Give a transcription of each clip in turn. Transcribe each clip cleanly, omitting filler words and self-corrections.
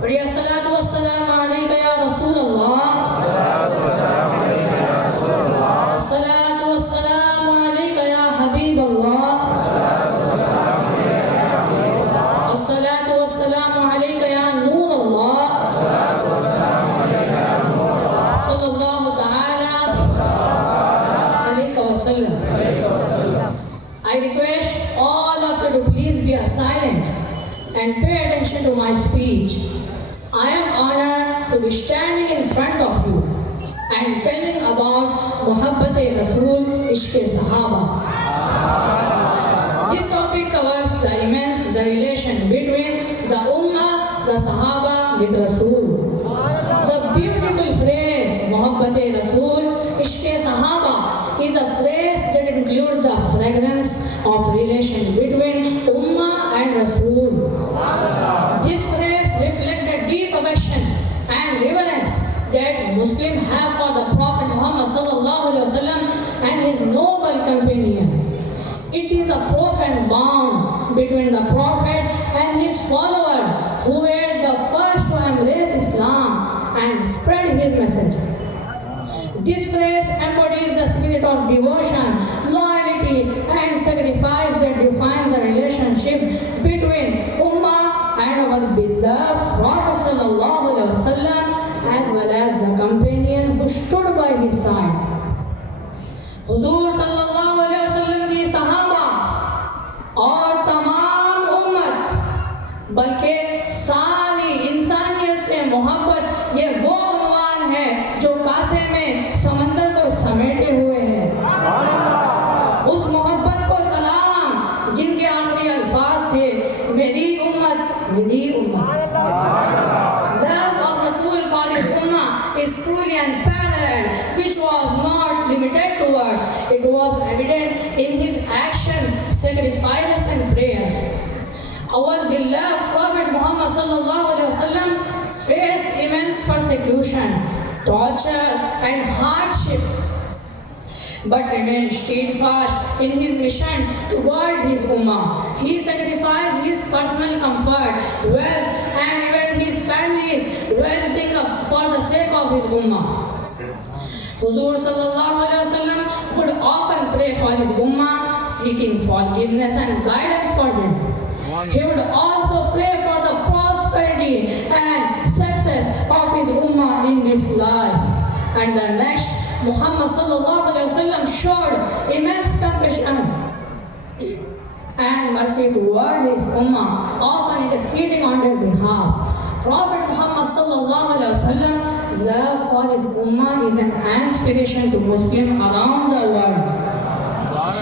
बढ़िया अस्सलातु वस्सलाम अलैका या रसूल अल्लाह। अस्सलातु वस्सलाम अलैका या हबीब अल्लाह। अस्सलातु वस्सलाम अलैका या नूर अल्लाह। सल्लल्लाहु तआला अलैका वसल्लम। I request all of you to please be silent and pay attention to my speech. I am honored to be standing in front of you and telling about Muhabbat-e-Rasool, Ishq-e-Sahaba. This topic covers the immense the relation between the Ummah, the Sahaba with Rasool. The beautiful phrase Muhabbat-e-Rasool, Ishq-e-Sahaba is a phrase that includes the fragrance of relation between Ummah and Rasool. This phrase reflects the deep affection and reverence that Muslims have for the Prophet Muhammad sallallahu alaihi wasallam and his noble companion. It is a profound bond between the Prophet and his followers who were the first to embrace Islam and spread his message. This phrase embodies the spirit of devotion, loyalty, and sacrifice that define the relationship between Ummah and our beloved Prophet sallallahu alaihi wasallam, as well as the companion who stood by his side. हुजूर सल्लल्लाहु अलैहि वसल्लम की सहाबा और तमाम उम्मत बल्कि सारी इंसानियत से मोहब्बत ये वो उन्वान है जो कासे में समंदर को समेटे हुए है। उस मोहब्बत को सलाम जिनके आखिरी अल्फाज थे मेरी उम्मत मेरी उम्मत। Love of Rasul for his ummah is truly unparalleled, which was not limited to words. It was evident in his action, sacrifices and prayers. Our beloved Prophet Muhammad sallallahu alaihi wasallam faced immense persecution, torture and hardship, but remained steadfast in his mission towards his ummah. He sacrificed his personal comfort, wealth and even his family's well-being for the sake of his ummah. Huzur sallallahu alaihi wasallam would often pray for his ummah, seeking forgiveness and guidance for them. He would also pray for the prosperity and success of his ummah in this life and the next. Muhammad sallallahu alaihi wasallam showed immense compassion and mercy toward his ummah, often interceding on their behalf. Prophet Muhammad sallallahu alaihi wasallam love for his ummah is an inspiration to Muslims around the world.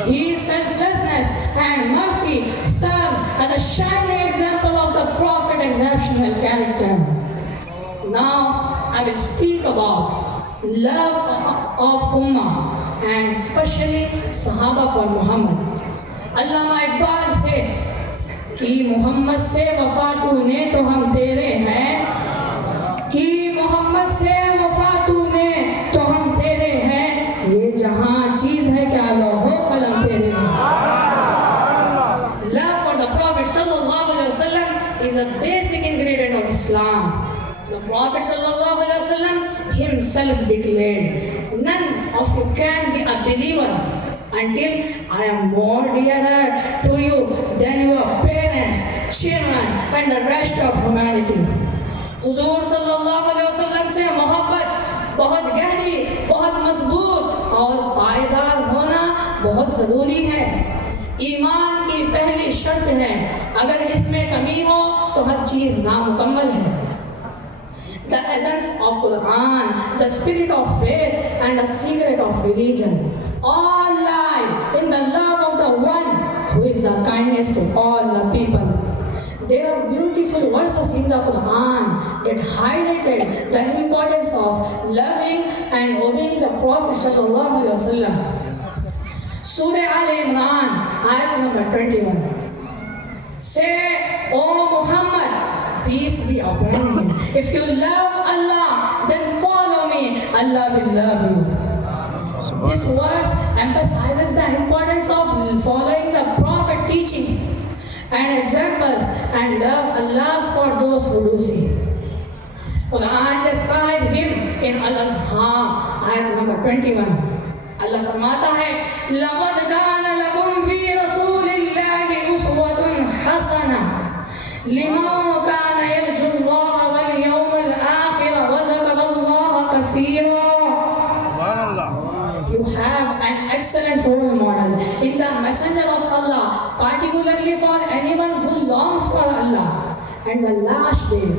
His selflessness and mercy serve as a shining example of the Prophet's exceptional character. Now I will speak about love of Ummah and especially Sahaba for Muhammad. Allama Iqbal says कि मोहम्मद से वफा तूने तो हम तेरे हैं, कि मोहम्मद से वफा तूने तो हम तेरे हैं, ये जहां चीज है क्या लौहो कलम तेरे हैं। Love for the Prophet sallallahu alaihi wasallam is a basic ingredient of Islam. The Prophet sallallahu alaihi wasallam himself declared, none of you can be a believer until I am more dearer to you than your parents, children and the rest of humanity. हुजूर सल्लल्लाहु अलैहि वसल्लम से मोहब्बत बहुत गहरी, बहुत मजबूत और पायदार होना बहुत ज़रूरी है। ईमान की पहली शर्त है, अगर इसमें कमी हो तो हर चीज़ नामुकम्मल है। The essence of Quran, the spirit of faith and the secret of religion all lie in the love of the one who is the kindness to all the people. There are beautiful verses in the Quran that highlighted the importance of loving and obeying the Prophet sallallahu alaihi wasallam. Surah Al-Imran, ayat number 21. Say, O Muhammad, peace be upon him, if you love Allah, then follow me, Allah will love you. This verse emphasizes the importance of following the Prophet teaching and examples and love Allah's for those who do see. Quran described him in Al-Azhar, ayat number 21. Allah फरमाता है लक़द कान लकुम फ़ी रसूलिल्लाहि उस्वतुन हसना लिमन कान यरजुल्लाह वल यौमल आखिर व ज़करल्लाह कसीरा. You have an excellent role model in the messenger of Allah, particularly for anyone who longs for Allah and the last day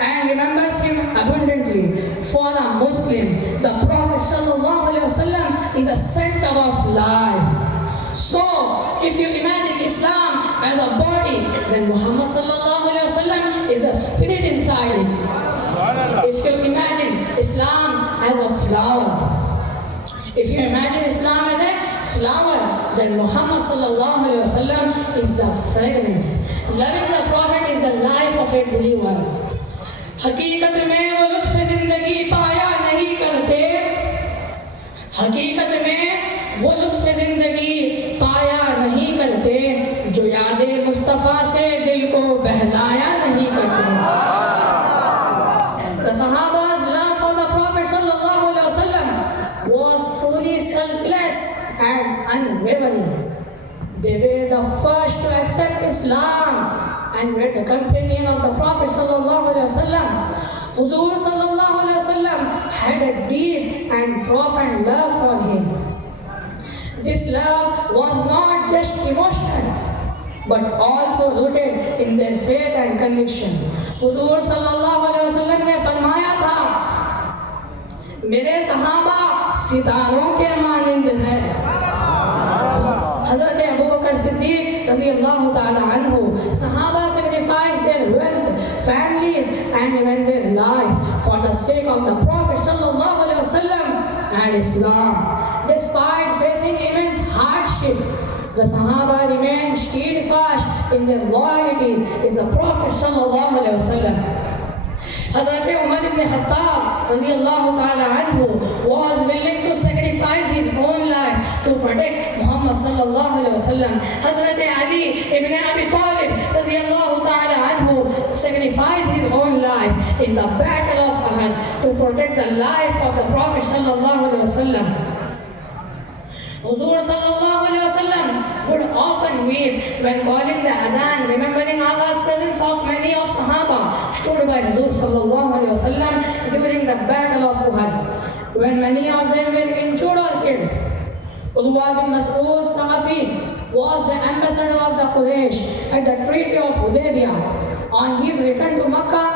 and remembers him abundantly. For a Muslim, the Prophet ﷺ is a center of life. So, if you imagine Islam as a body, then Muhammad ﷺ is the spirit inside it. If you imagine Islam as a flower, if you imagine Islam as a flower, then Muhammad ﷺ is the fragrance. Loving the Prophet is the life of a believer. हकीकत में वो लुत्फ़ ज़िंदगी पाया नहीं करते, हकीकत में वो लुत्फ़ ज़िंदगी पाया नहीं करते जो याद मुस्तफ़ा से दिल को बहलाया नहीं करते. The Sahaba's love for the Prophet sallallahu alaihi wasallam was truly selfless and unwavering. They were the first to accept Islam and were the companion of the Prophet sallallahu alaihi wasallam. Huzur sallallahu alaihi wasallam had a deep and profound love for him. This love was not just emotional, but also rooted in their faith and conviction. Huzur sallallahu alaihi wasallam ने फरमाया था, मेरे सहाबा सितारों के मानिंद हैं. Hazrat Abu Bakr Siddiq radiyallahu ta'ala anhu, Sahaba sacrificed their wealth, families and even their life for the sake of the Prophet sallallahu alaihi wasallam and Islam. Despite facing immense hardship, the Sahaba remained steadfast in their loyalty is the Prophet sallallahu alaihi wasallam. Hazrat Umar ibn Khattab radiyallahu ta'ala anhu was willing to sacrifice his own life to protect Muhammad sallallahu alaihi wasallam. Hazrat Ali ibn Abi Talib radiyallahu ta'ala anhu sacrificed his own life in the battle of Uhud to protect the life of the Prophet sallallahu alaihi wasallam. Huzur sallallahu alaihi wasallam would often weep when calling the adhan, remembering Aga's presence of many of Sahaba stood by Huzur sallallahu alaihi wasallam during the battle of Uhud, when many of them were injured or killed. Urwa bin Mas'ud Saqafi was the ambassador of the Quraysh at the Treaty of Hudaybiyah. On his return to Makkah,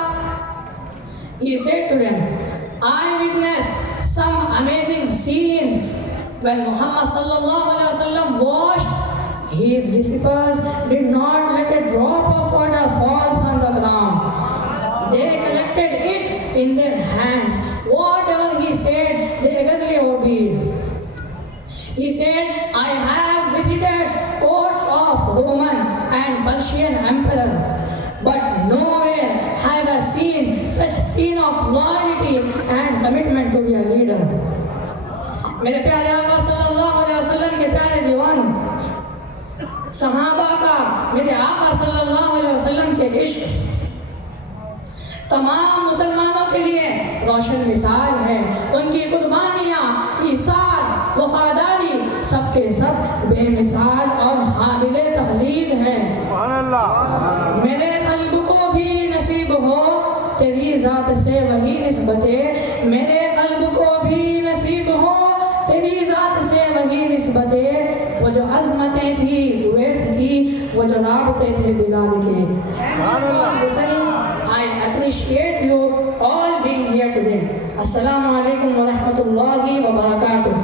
he said to them, I witnessed some amazing scenes. When Muhammad sallallahu alaihi wasallam washed, his disciples did not let a drop of water fall on the ground. They collected it in their hands. Whatever he said, they eagerly obeyed. He said, I have visited courts of Roman and Persian emperor, but nowhere have I seen such scene of loyalty and commitment to be a leader. मेरे प्यारे आका सल्लल्लाहु अलैहि वसल्लम के प्यारे दीवानों, सहाबा का मेरे आका सल्लल्लाहु अलैहि वसल्लम से इश्क तमाम मुसलमानों के लिए रोशन मिसाल है. उनकी कुर्बानियाँ, ईसार, वफादारी सबके सब बेमिसाल और काबिले तखलीद है. मेरे कल्ब को भी नसीब हो तेरी जात से वही निस्बतें, मेरे कल्ब को भी नसीब हो तेरी जात से वही निस्बतें. वो जो अज़मतें थी वैस की, वो जो राबते थे बिलाल के. I appreciate you all being here today. Assalamu alaikum wa rahmatullahi wa barakatuh.